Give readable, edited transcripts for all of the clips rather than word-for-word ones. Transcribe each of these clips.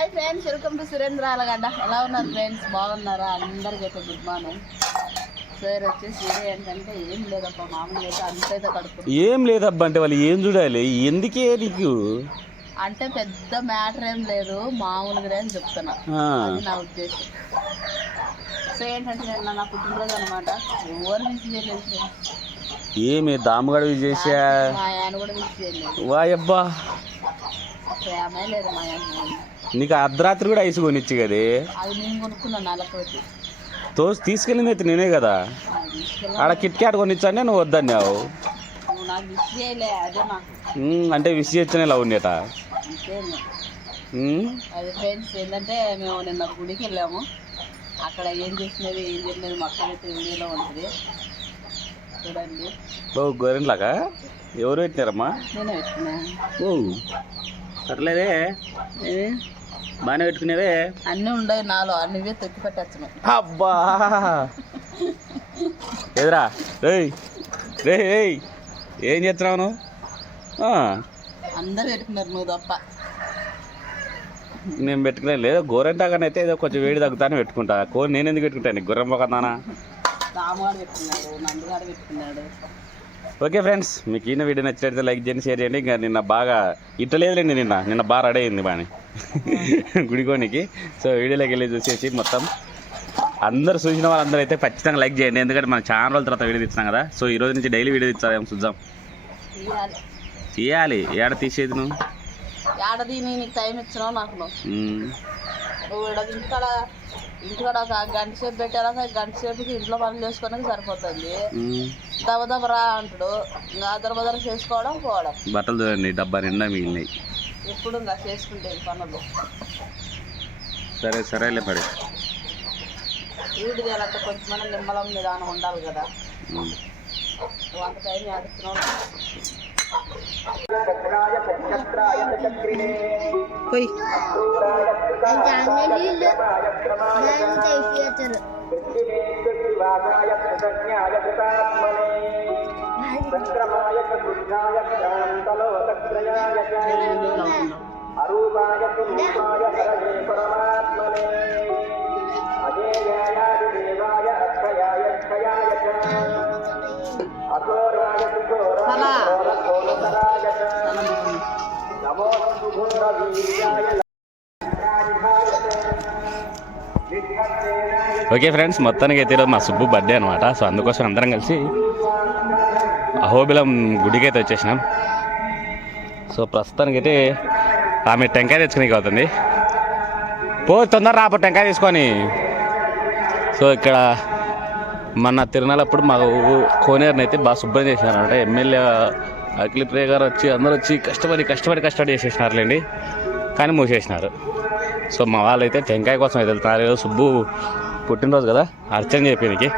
Hi friends, welcome to Surendra Allagadda. ఎలా ఉన్నారు friends? బాగున్నారా? అందరికీ అయితే గుడ్ మార్నింగ్. సార్ వచ్చేసి ఏంటంటే ఏం లేదబ్బా, మామూలుగా అయితే అంతైతే కడుపు ఏం లేదబ్బా అంటే వాళ్ళు ఏం చూడాలి, ఎందుకే నీకు అంటే పెద్ద మ్యాటర్ ఏం లేదు, మామూలుగా అని చెప్తున్నా, అది నా ఉద్దేశం. సో ఏంటంటే నేను నా పుట్టినరోజు అనమాట. ఎవరు మిస్ చేయలేదు, ఏమి దామగడ చేసా, మా ఆయన కూడా మిస్ చేయలేదు. వాయబ్బా, ప్రేమే లేదు మా ఆయన. నీకు అర్ధరాత్రి కూడా ఐసు కొనిచ్చి కదే, అది నేను కొనుక్కున్నాను నెలకోటి. తీసుకెళ్ళింది అయితే నేనే కదా, ఆడ కిట్ క్యాట్ కొనిచ్చానే నువ్వు వద్దన్నావు. నాకు విష్ చేయలే, అదే నాకు అంటే విష్ చేస్తేనే లవ్ ఉండేట. అది ఫ్రెండ్స్ ఏంటంటే మేము నిన్న గుడికి వెళ్ళాము. అక్కడ ఏం చేసినది ఏం చేయలేదు మొత్తం అయితే వీడియోలో ఉంటుంది, చూడండి. ఓ గోరెంట్లాగా ఎవరు పెట్టినారమ్మా? నేనే పెట్టుకున్నా. ఓ సర్లేదే, బాగానే పెట్టుకునేవే. అన్నీ ఉండవు నాలో, అన్నివే తొక్కి పెట్టచ్చు. అబ్బా ఎదురా రే రే, ఏం చేస్తున్నావు నువ్వు? అందరు పెట్టుకున్నారు, నువ్వు తప్ప. నేను పెట్టుకునే లేదు, గోరెంటాగానైతే ఏదో కొంచెం వేడి తగ్గుతానే పెట్టుకుంటా. నేను ఎందుకు పెట్టుకుంటాను? గుర్రం పోకన్నానా? రాముగాడు పెట్టుకున్నాడు, నందుగాడు పెట్టుకున్నాడు. ఓకే ఫ్రెండ్స్, మీకు ఈయన వీడియో నచ్చినట్లయితే లైక్ చేయండి, షేర్ చేయండి. ఇంకా నిన్న బాగా ఇట్టలేదులేండి, నిన్న బాగా రెడీ అయింది బాగా గుడికోనికి. సో వీడియోలోకి వెళ్ళి చూసేసి మొత్తం అందరు చూసిన వాళ్ళందరూ అయితే ఖచ్చితంగా లైక్ చేయండి, ఎందుకంటే మన చాలా రోజుల తర్వాత వీడియో తీస్తున్నాం కదా. సో ఈ రోజు నుంచి డైలీ వీడియో తీస్తాం, చూద్దాం. తీయాలి, ఏడ తీసేది నువ్వు? ఏడది నీకు టైం ఇచ్చినావు నాకు. నువ్వు ఇంటికాడ ఒక గంట సేపు పెట్టారా, గంట సేపుకి ఇంట్లో పనులు చేసుకోవడానికి సరిపోతుంది. దబదబరా అంటాడు, ఇంకా దరబదర చేసుకోవడం పోవడం. బట్టలు చూడండి, డబ్బా నిండా మిగిలినాయి. ఎప్పుడు ఇంకా చేసుకుంటే పనులు. సరేలే పడి వీడి చేయాలంటే కొంచెం నిమ్మలం నిదానం ఉండాలి కదా. అంత టైం ఆడుతున్నావు. ఓకే ఫ్రెండ్స్, మొత్తానికి అయితే ఈరోజు మా సుబ్బు బర్త్డే అనమాట. సో అందుకోసం అందరం కలిసి అహోబిలం గుడికి అయితే వచ్చేసినాం. సో ప్రస్తుతానికైతే ఆమె టెంకాయ తెచ్చుకునేకి అవుతుంది. తొందర రాపో టెంకాయ తీసుకొని. సో ఇక్కడ మన తిరునాళ్ళప్పుడు మా కోనేరుని అయితే బాగా శుభ్రం చేసినారనమాట. ఎమ్మెల్యే అఖిల ప్రియ గారు వచ్చి అందరూ వచ్చి కష్టపడి చేసేసినారులేండి, కానీ మూసేసినారు. సో మా వాళ్ళైతే టెంకాయ కోసం అయితే వెళ్తున్నారు. సుబ్బు పుట్టినరోజు కదా, అర్చన చెప్పేందుకు.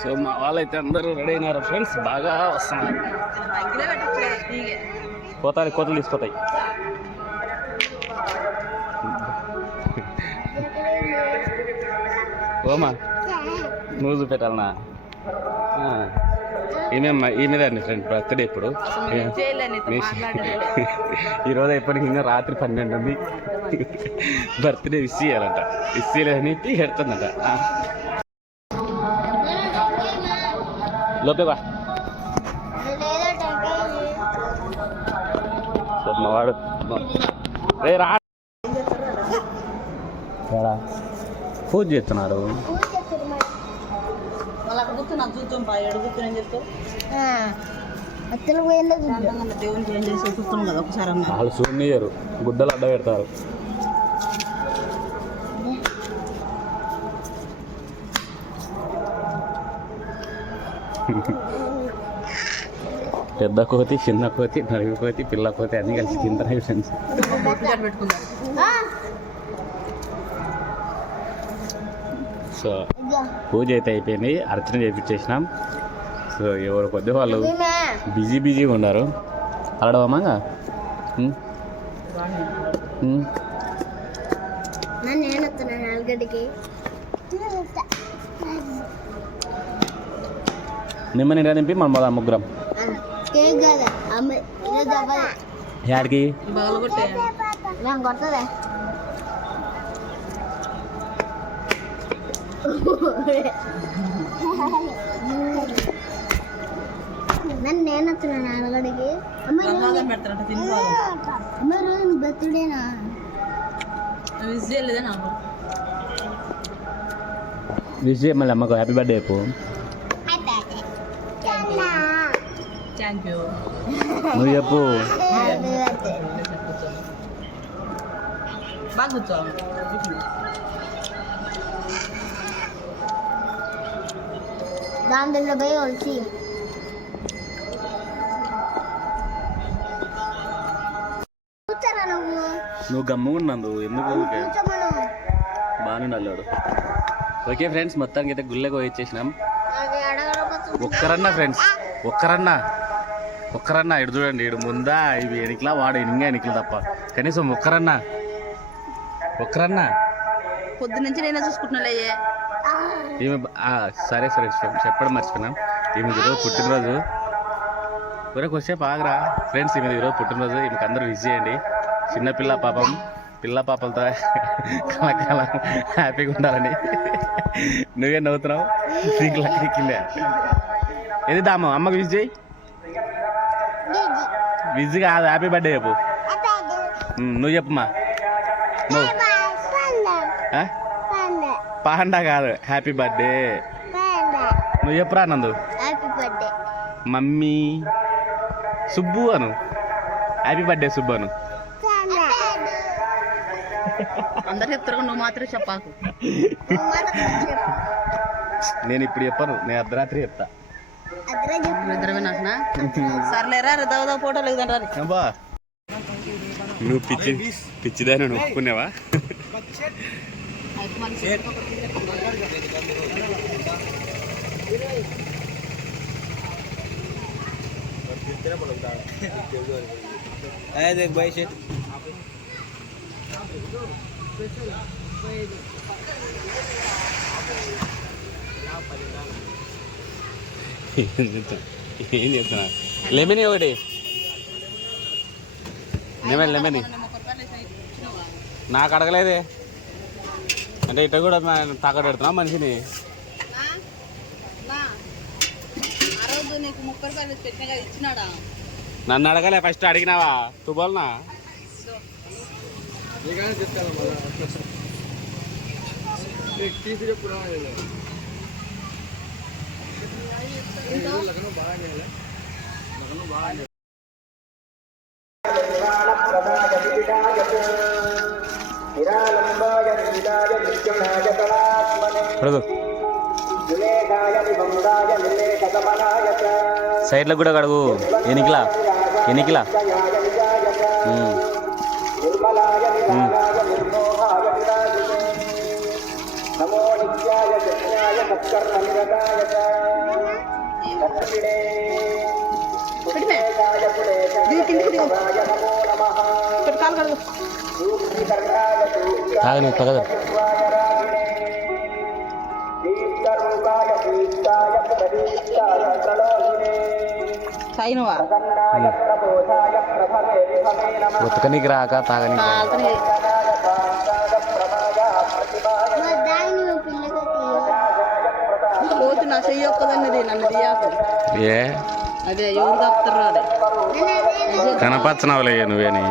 సో మా వాళ్ళైతే అందరూ రెడీ అయినారు ఫ్రెండ్స్, బాగా వస్తున్నారు. కోతలు తీసుకుపోతాయి. ఓమా నువ్వు చూపెట్టాలనా? ఈమెదే అండి ఫ్రెండ్ బర్త్డే. ఇప్పుడు ఈరోజు అయిపోయి ఇంకా రాత్రి 12 ఉంది. బర్త్డే విష్ చేయాలంట, విష్ చేయలేదని పెడుతుందంట. లోపేవా వాడు రే రా, పూజ చేస్తున్నారు. వాళ్ళు చూడనియరు, గుడ్డలు అడ్డ పెడతారు. పెద్ద కోతి, చిన్న కోతి, నలుగు కోతి, పిల్ల కోతి అన్నీ కలిసి తింటారు ఫ్రెండ్స్. సో పూజ అయితే అయిపోయింది, అర్చన చేయించేసినాం. సో ఎవరు కొద్ది వాళ్ళు బిజీగా ఉన్నారు. అలడవమ్మా నిమ్మని నింపి మన ముగ్గురం యాడికి నేను కొడుతుందే నన్ను నేను వస్తున్నాను అడగడికి పెడతారంట తిని అమ్మారు బర్త్డేనా విజయలేదే నాకు విజయ్ మళ్ళీ అమ్మకు హ్యాపీ బర్త్డే చెప్పు. థ్యాంక్ యూ నువ్వు చెప్పు. బాగా కూర్చో దాంట్లో పోయి వచ్చి కూర్చోరా నువ్వు గమ్ముకున్నాను ఎందుకు కూర్చోమను బాగానే నల్లాడు. ఓకే ఫ్రెండ్స్, మొత్తానికి అయితే గుళ్ళకి పోయి ఇచ్చేసినాం. ఒక్కరన్నా ఫ్రెండ్స్, ఒక్కరన్నా ఇటు చూడండి, ఇటు ముందా ఇవి ఎనికిలా వాడు ఇంకా ఎనికిలు తప్ప కనీసం ఒక్కరన్నా పొద్దునుంచి నేనే చూసుకుంటున్నాలయ్యే. ఈమె సరే ఫ్రెండ్స్ చెప్పడం మర్చిపోయినాం, ఈమె ఈరోజు పుట్టినరోజు. ఊరకు వచ్చేపు ఆగరా ఫ్రెండ్స్, ఈమె ఈరోజు పుట్టినరోజు. ఈమెకు అందరూ విజ్ చేయండి. చిన్నపిల్ల పాపం పిల్ల పాపలతో కలకాలం హ్యాపీగా ఉండాలని. నువ్వే నవ్వుతున్నావు, నీకు లెక్కిందే. ఏది దాము అమ్మకి విజ్ చేయి. విజ్ కాదు, హ్యాపీ బర్త్డే చెప్పు. నువ్వు చెప్పమ్మా. నువ్వు పాండా కాదు, హ్యాపీ బర్త్డే నువ్వు చెప్పురా. నందు మమ్మీ సుబ్బు అను, హ్యాపీ బర్త్డే సుబ్బు అను. అందరు చెప్తారు, నువ్వు మాత్రం చెప్పాకు. నేను ఇప్పుడు చెప్పను, నేను అర్ధరాత్రి చెప్తా. ఇద్దరమే నాకునా సర్లేరా దాదా ఫోటోలు ఎగుదంటారా. అబ్బా నువ్వు పిచ్చిదాన్ని నువ్వు ఒప్పుకునేవా? ఏం చెప్తున్నా? లెమన్ ఒకటి, లెమన్ నాకు అడగలేదే. అంటే ఇట్లా కూడా తాకట్టు పెడుతున్నా మనిషిని. నన్ను అడగలే, ఫస్ట్ అడిగినావా? తుబోల్నా సైడ్లో కూడా కడుగు. ఎనికిలా తాగని తగదు. ఉతకనికి రాక తాగనికి పోతు నా చెయ్యి ఒక్కదన్నది నన్ను తీయాకు. ఏ అదే ఎవరు తప్పుతారు అదే కనపచ్చనవలే నువ్వేని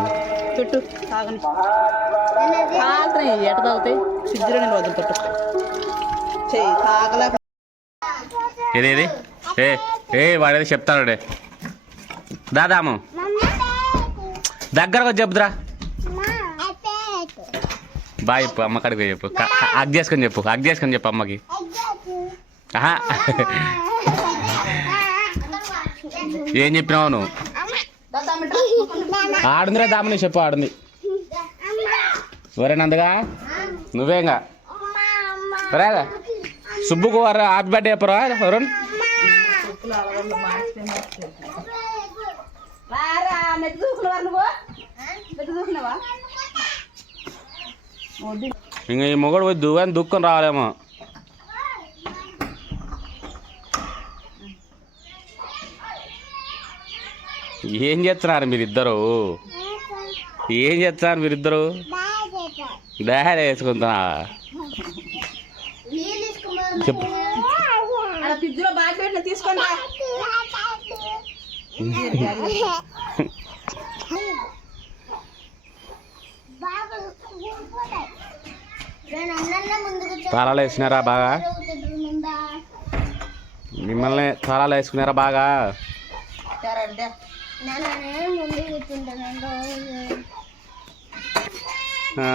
చుట్టూ తాగని కాలుతున్నాయి. ఎట తాగుతాయి ఫ్రిడ్జ్లో నేను వద్దు తట్టు చెయ్యి తాగలేక. ఏదేది ఏ వాడేది చెప్తాడు. దాదాము దగ్గరకు వచ్చి చెప్పుదురా. బాయ్ చెప్పు, అమ్మ కాడికి చెప్పు. హగ్ చేసుకొని చెప్పు అమ్మకి. ఏం చెప్పినావు నువ్వు? ఆడుందిరా దామని చెప్పు. ఆడుంది వరేనందుగా నువ్వేగా రేగా సుబ్బుకు వారు హ్యాపీ బర్త్డే చెప్పరా వరుణ్? ఇంకా ఈ మొగడు పోయి దువ్వని దుఃఖం రావాలేమో. ఏం చేస్తున్నారు మీరిద్దరు? ఏం చేస్తారు మీరిద్దరు? డాడీ వేసుకుంటున్నా చెప్పు. అలా ఫ్రిడ్జ్లో బాగా పెట్టిన తీసుకొని రా. తాళాలు వేసినారా బాగా? మిమ్మల్ని తాళాలు వేసుకున్నారా బాగా? ముందు కూర్చుంటాను. ఆ.